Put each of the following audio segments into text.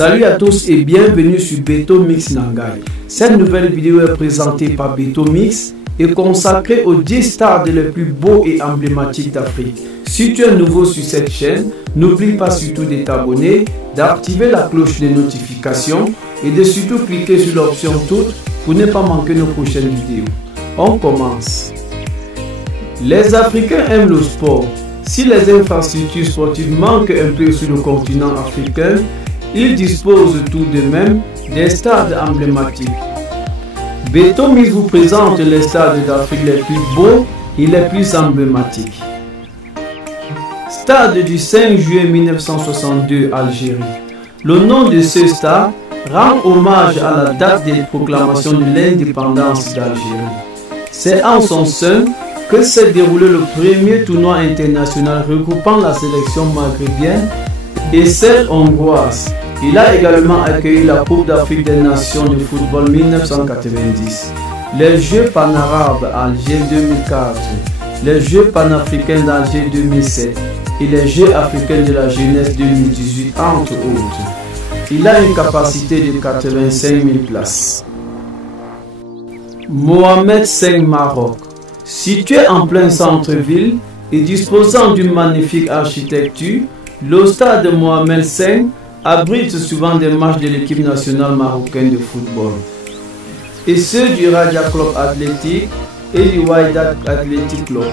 Salut à tous et bienvenue sur Beto Mix Nangai. Cette nouvelle vidéo est présentée par Beto Mix et consacrée aux 10 stars les plus beaux et emblématiques d'Afrique. Si tu es nouveau sur cette chaîne, n'oublie pas surtout de t'abonner, d'activer la cloche de notification et de surtout cliquer sur l'option toutes pour ne pas manquer nos prochaines vidéos. On commence. Les Africains aiment le sport. Si les infrastructures sportives manquent un peu sur le continent africain, ils disposent tout de même des stades emblématiques. Beto Mix vous présente les stades d'Afrique les plus beaux et les plus emblématiques. Stade du 5 juillet 1962, Algérie. Le nom de ce stade rend hommage à la date de proclamation de l'indépendance d'Algérie. C'est en son sein que s'est déroulé le premier tournoi international regroupant la sélection maghrébienne et celle hongroise. Il a également accueilli la Coupe d'Afrique des Nations de football 1990, les Jeux panarabes à Alger 2004, les Jeux panafricains d'Alger 2007 et les Jeux africains de la jeunesse 2018 entre autres. Il a une capacité de 85 000 places. Mohamed V Maroc. Situé en plein centre-ville et disposant d'une magnifique architecture, le stade de Mohamed V abrite souvent des matchs de l'équipe nationale marocaine de football et ceux du Raja Club Athletic et du Wydad Athletic Club.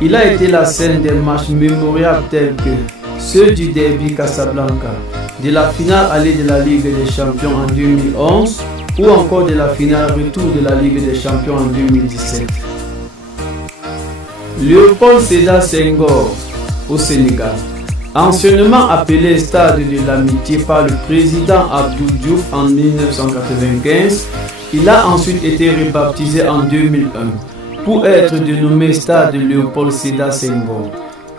Il a été la scène des matchs mémorables tels que ceux du Derby Casablanca, de la finale allée de la Ligue des Champions en 2011 ou encore de la finale retour de la Ligue des Champions en 2017. Léopold Sédar Senghor au Sénégal. Anciennement appelé Stade de l'Amitié par le président Abdou Diouf en 1995, il a ensuite été rebaptisé en 2001 pour être dénommé Stade Léopold Sédar Senghor.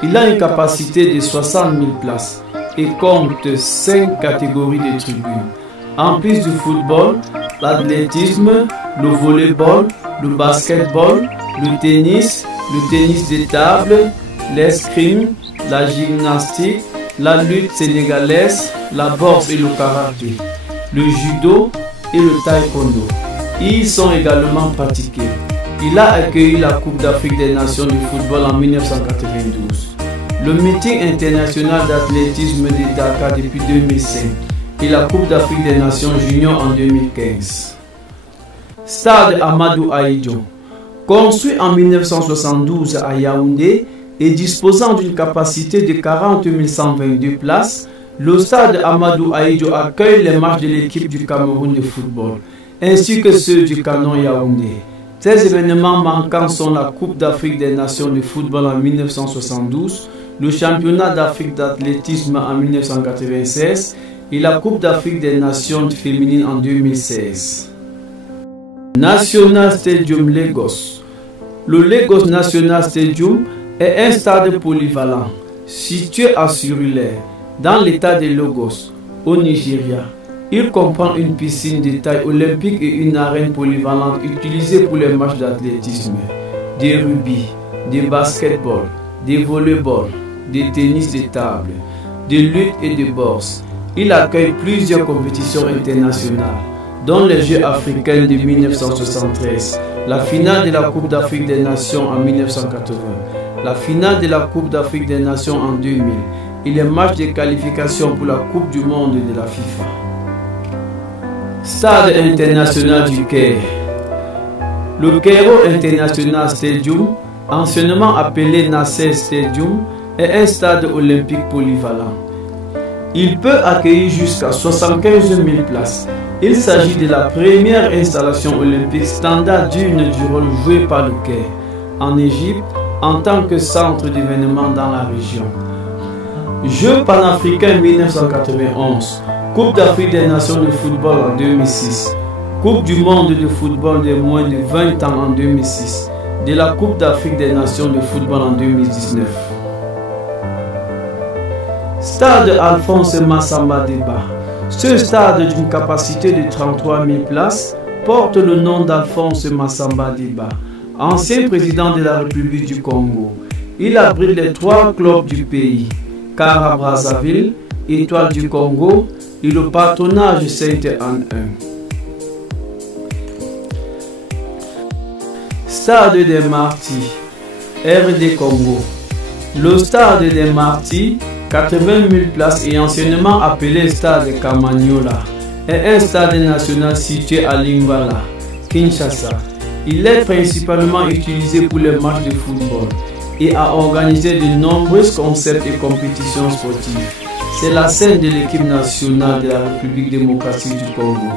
Il a une capacité de 60 000 places et compte 5 catégories de tribunes. En plus du football, l'athlétisme, le volleyball, le basketball, le tennis de table, l'escrime, la gymnastique, la lutte sénégalaise, la boxe et le karaté, le judo et le taekwondo. Ils sont également pratiqués. Il a accueilli la Coupe d'Afrique des Nations de football en 1992, le meeting international d'athlétisme de Dakar depuis 2005 et la Coupe d'Afrique des Nations junior en 2015. Stade Amadou Ahidjo. Construit en 1972 à Yaoundé et disposant d'une capacité de 40 122 places, le stade Amadou Ahidjo accueille les matchs de l'équipe du Cameroun de football, ainsi que ceux du Canon Yaoundé. Ces événements manquants sont la Coupe d'Afrique des Nations de football en 1972, le Championnat d'Afrique d'athlétisme en 1996 et la Coupe d'Afrique des Nations féminines en 2016. National Stadium Lagos. Le Lagos National Stadium est un stade polyvalent situé à Surulere, dans l'état de Lagos, au Nigeria. Il comprend une piscine de taille olympique et une arène polyvalente utilisée pour les matchs d'athlétisme, de rugby, de basketball, de volleyball, de tennis de table, de lutte et de boxe. Il accueille plusieurs compétitions internationales, dont les Jeux africains de 1973, la finale de la Coupe d'Afrique des Nations en 1980, la finale de la Coupe d'Afrique des Nations en 2000 et les matchs de qualification pour la Coupe du Monde de la FIFA. Stade international du Caire. Le Cairo International Stadium, anciennement appelé Nasser Stadium, est un stade olympique polyvalent. Il peut accueillir jusqu'à 75 000 places. Il s'agit de la première installation olympique standard digne du rôle joué par le Caire en Égypte en tant que centre d'événements dans la région. Jeux panafricains 1991, Coupe d'Afrique des Nations de football en 2006, Coupe du monde de football de moins de 20 ans en 2006, de la Coupe d'Afrique des Nations de football en 2019. Stade Alphonse Massamba Deba. Ce stade d'une capacité de 33 000 places porte le nom d'Alphonse Massamba Deba, ancien président de la République du Congo. Il abrite les 3 clubs du pays, Kara Brazzaville, Étoile du Congo, et le patronage Sainte Anne 1. Stade des Martyrs, RD Congo. Le Stade des Martyrs, 80 000 places et anciennement appelé Stade Kamanyola, est un stade national situé à Lingala, Kinshasa. Il est principalement utilisé pour les matchs de football et a organisé de nombreux concerts et compétitions sportives. C'est la scène de l'équipe nationale de la République démocratique du Congo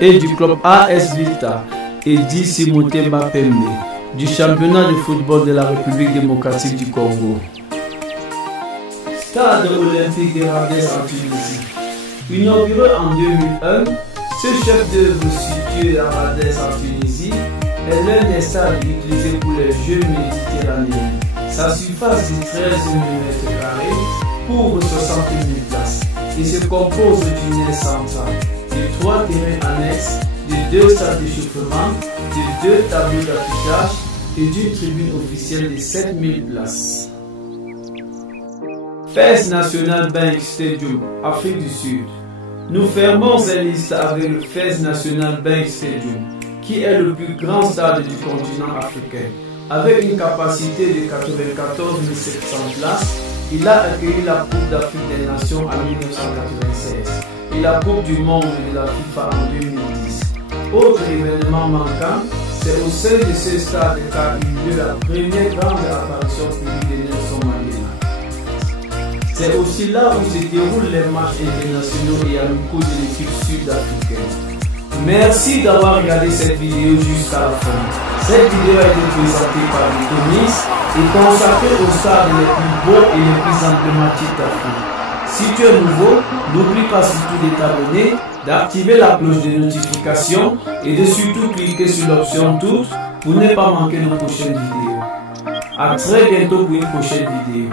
et du club AS Vita et d'I Motema Pembe du championnat de football de la République démocratique du Congo. Stade olympique de Radès en Tunisie. Inauguré en 2001, ce chef d'œuvre situé à Radès en Tunisie est l'un des stades utilisés pour les Jeux méditerranéens. Sa surface de 13 m² couvre 60 000 places et se compose d'une aire centrale, de 3 terrains annexes, de 2 salles d'échauffement, de 2 tableaux d'affichage et d'une tribune officielle de 7 000 places. Fès National Bank Stadium, Afrique du Sud. Nous fermons cette liste avec le Fès National Bank Stadium, qui est le plus grand stade du continent africain. Avec une capacité de 94 700 places, il a accueilli la Coupe d'Afrique des Nations en 1996 et la Coupe du Monde de la FIFA en 2010. Autre événement manquant, c'est au sein de ce stade qu'a eu lieu la première grande apparition publique de Nelson Mandela. C'est aussi là où se déroulent les matchs internationaux et amicaux de l'équipe sud-africaine. Merci d'avoir regardé cette vidéo jusqu'à la fin. Cette vidéo a été présentée par Tomis et consacrée aux stades les plus beaux et les plus emblématiques d'Afrique. Si tu es nouveau, n'oublie pas surtout de t'abonner, d'activer la cloche de notification et de surtout cliquer sur l'option toutes pour ne pas manquer nos prochaines vidéos. A très bientôt pour une prochaine vidéo.